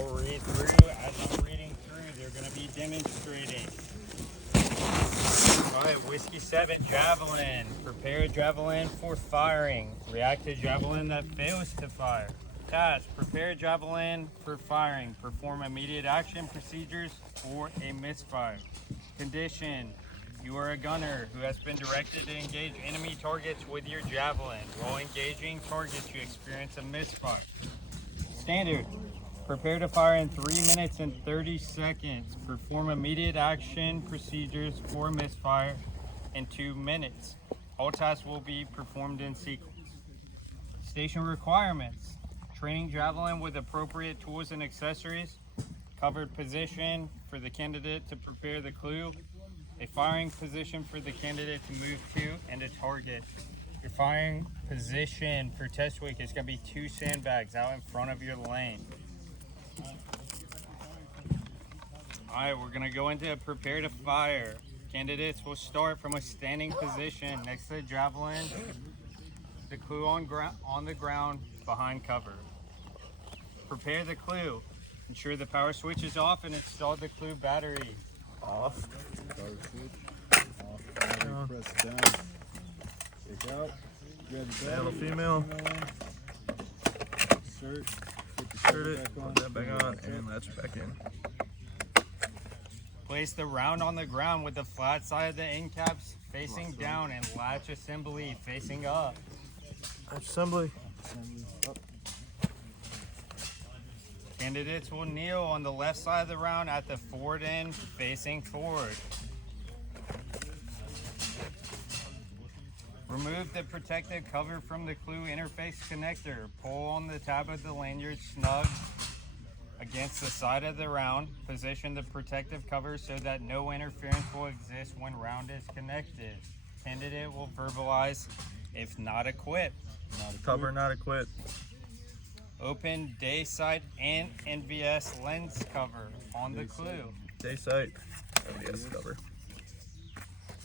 I'll read through. As I'm reading through, they're going to be demonstrating. All right, Whiskey 7, Javelin. Prepare a Javelin for firing. React to Javelin that fails to fire. Task, prepare a Javelin for firing. Perform immediate action procedures for a misfire. Condition, you are a gunner who has been directed to engage enemy targets with your Javelin. While engaging targets, you experience a misfire. Standard, prepare to fire in 3 minutes and 30 seconds. Perform immediate action procedures for misfire in 2 minutes. All tasks will be performed in sequence. Station requirements. Training Javelin with appropriate tools and accessories. Covered position for the candidate to prepare the clue. A firing position for the candidate to move to and a target. Your firing position for test week is going to be 2 sandbags out in front of your lane. Alright, we're going to go into prepare to fire. Candidates will start from a standing position next to the Javelin, the clue on the ground behind cover. Prepare the clue. Ensure the power switch is off and install the clue battery. Off. Power switch. Off. Battery, press down. Take out. Grab the battery. Male, female. Insert. Put the Insert it. back on. Put that back on and latch back in. Place the round on the ground with the flat side of the end caps facing down and latch assembly facing up. Latch assembly. Assembly up. Candidates will kneel on the left side of the round at the forward end facing forward. Remove the protective cover from the clue interface connector. Pull on the tab of the lanyard snug against the side of the round. Position the protective cover so that no interference will exist when round is connected. Candidate will verbalize if not equipped. Cover not equipped. Open day sight and NVS lens cover on the clue. Day sight. MDS cover.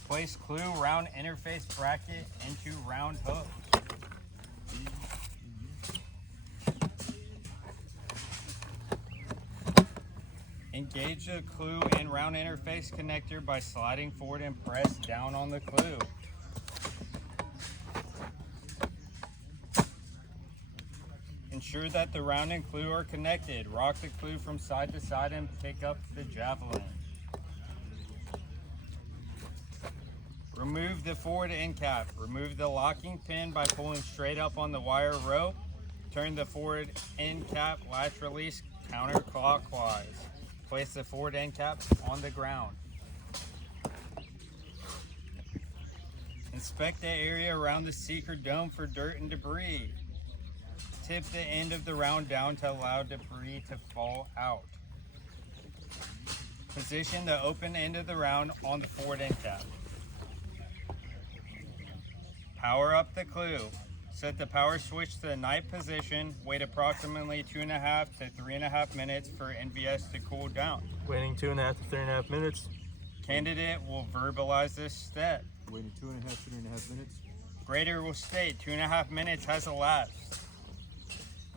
Place clue round interface bracket into round hook. Engage the clue and round interface connector by sliding forward and press down on the clue. Ensure that the round and clue are connected. Rock the clue from side to side and pick up the Javelin. Remove the forward end cap. Remove the locking pin by pulling straight up on the wire rope. Turn the forward end cap latch release counterclockwise. Place the forward end cap on the ground. Inspect the area around the seeker dome for dirt and debris. Tip the end of the round down to allow debris to fall out. Position the open end of the round on the forward end cap. Power up the clue. Set the power switch to the night position. Wait approximately 2.5 to 3.5 minutes for NVS to cool down. Waiting 2.5 to 3.5 minutes. Candidate will verbalize this step. Waiting 2.5 to 3.5 minutes. Grader will state 2.5 minutes has elapsed.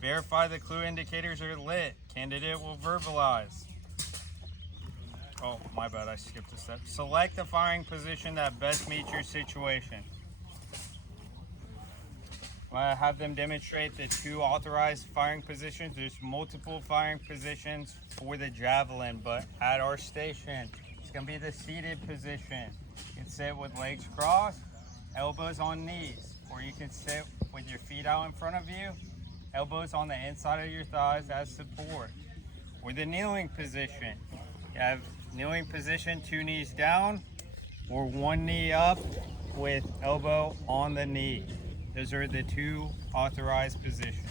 Verify the clue indicators are lit. Candidate will verbalize. Oh, my bad, I skipped a step. Select the firing position that best meets your situation. I have them demonstrate the 2 authorized firing positions. There's multiple firing positions for the Javelin, but at our station, it's gonna be the seated position. You can sit with legs crossed, elbows on knees, or you can sit with your feet out in front of you, elbows on the inside of your thighs as support. Or the kneeling position. You have kneeling position, 2 knees down, or 1 knee up with elbow on the knee. Those are the 2 authorized positions.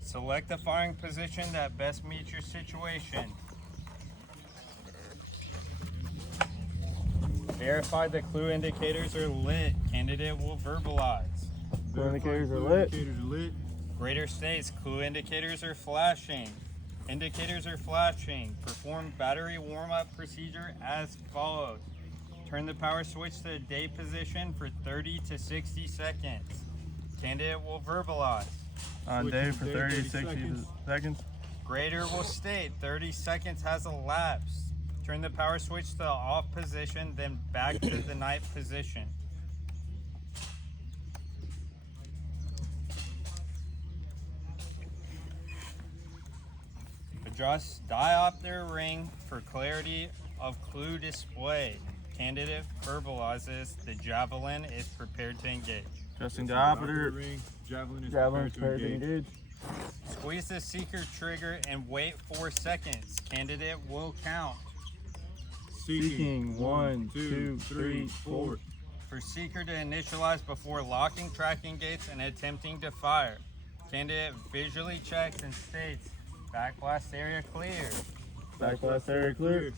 Select the firing position that best meets your situation. Verify the clue indicators are lit. Candidate will verbalize. Clue indicators are lit. Indicators are lit. Grader states clue indicators are flashing. Indicators are flashing. Perform battery warm-up procedure as follows. Turn the power switch to the day position for 30 to 60 seconds. Candidate will verbalize. On day for 30 to 60 seconds. Grader will state 30 seconds has elapsed. Turn the power switch to the off position, then back to the night position. Adjust diopter ring for clarity of clue display. Candidate verbalizes the Javelin is prepared to engage. Adjusting diopter. ring. Javelin is Javelin prepared to engage. Squeeze the seeker trigger and wait 4 seconds. Candidate will count. Seeking 1, 2, 3, 4. For seeker to initialize before locking tracking gates and attempting to fire. Candidate visually checks and states, backblast area clear. Backblast area clear.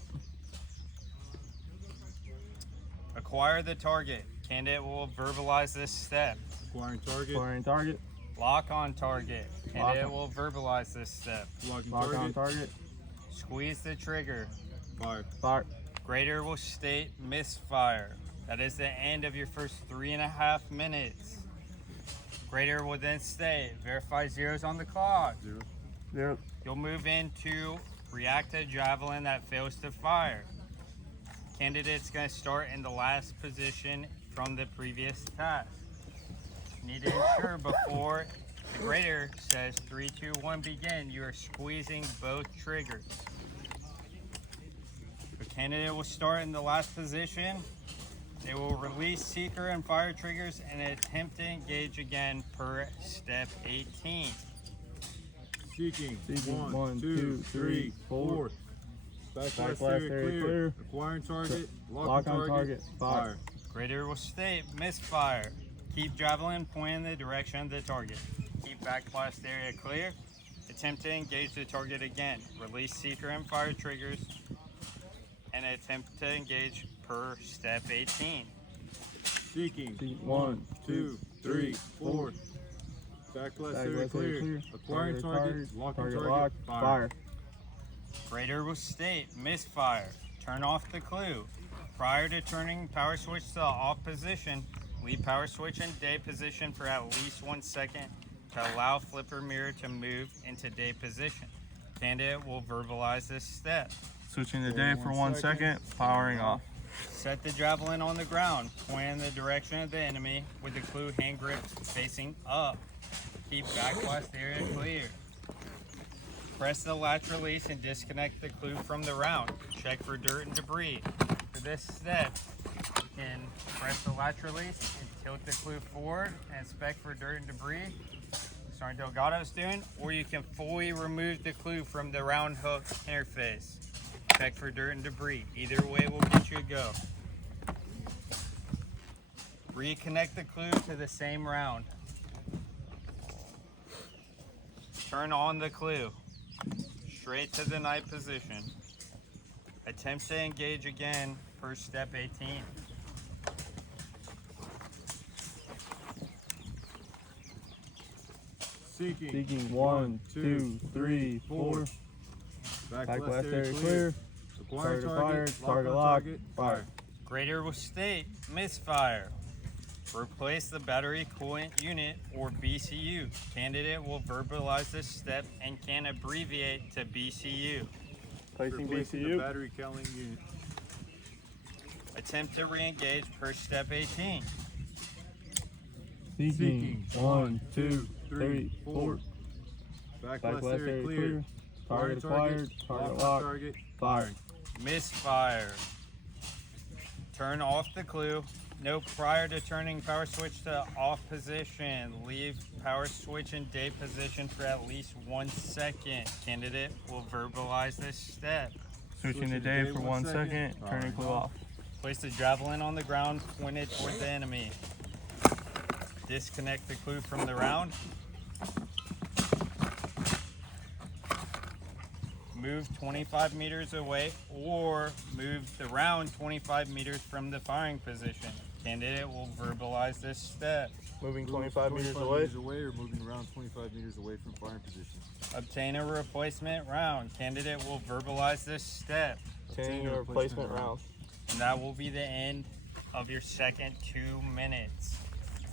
Acquire the target. Candidate will verbalize this step. Acquiring target. Acquiring target. Lock on target. Candidate on. will verbalize this step. Locking Lock target. on target. Squeeze the trigger. Fire. Fire. Grader will state misfire. That is the end of your first 3.5 minutes. Grader will then state verify zeros on the clock. 0. 0. You'll move into react to Javelin that fails to fire. Candidate's going to start in the last position from the previous task. You need to ensure before the grader says 3, 2, 1 begin, you are squeezing both triggers. The candidate will start in the last position. They will release seeker and fire triggers and attempt to engage again per step 18. Seeking. Seeking 1, 2, 3, 4. Backblast area clear. Acquiring target. Lock on target. Fire. Grader will state misfire. Keep Javelin pointing in the direction of the target. Keep backblast area clear. Attempt to engage the target again. Release seeker and fire triggers and attempt to engage per step 18. Seeking. 1, 2, 3, 4. Backblast area clear. Acquiring target. Lock on target. Fire. Grader will state misfire. Turn off the clue. Prior to turning power switch to the off position, leave power switch in day position for at least 1 second to allow flipper mirror to move into day position. Candidate will verbalize this step. Switching to day for 1 second. Powering off. Set the Javelin on the ground, point in the direction of the enemy with the clue hand grip facing up. Keep backblast area clear. Press the latch release and disconnect the clue from the round. Check for dirt and debris. For this step, you can press the latch release and tilt the clue forward and inspect for dirt and debris. Sergeant Delgado's doing, or you can fully remove the clue from the round hook interface. Check for dirt and debris. Either way will get you a go. Reconnect the clue to the same round. Turn on the clue. Straight to the night position. Attempt to engage again per step 18. Seeking. 1, 2, 3, 4. Backblast area clear. Acquiring target. Target Lock on lock. target. Fire. Grader will state misfire. Replace the battery coolant unit or BCU. Candidate will verbalize this step and can abbreviate to BCU. Placing Replacing the BCU. battery cowling unit. Attempt to re-engage per step 18. Seeking 1, 2, 3, 4. Backblast area clear. Target acquired. Target Lock on locked. target. Fire. Misfire. Turn off the clue. Note prior to turning power switch to off position, leave power switch in day position for at least 1 second. Candidate will verbalize this step. Switching to day for 1 second. Turning clue off. Place the Javelin on the ground pointed toward the enemy. Disconnect the clue from the round. Move 25 meters away or move the round 25 meters from the firing position. Candidate will verbalize this step. Moving 25 meters away. Or moving around 25 meters away from firing position. Obtain a replacement round. Candidate will verbalize this step. Obtaining a replacement round. And that will be the end of your second 2 minutes.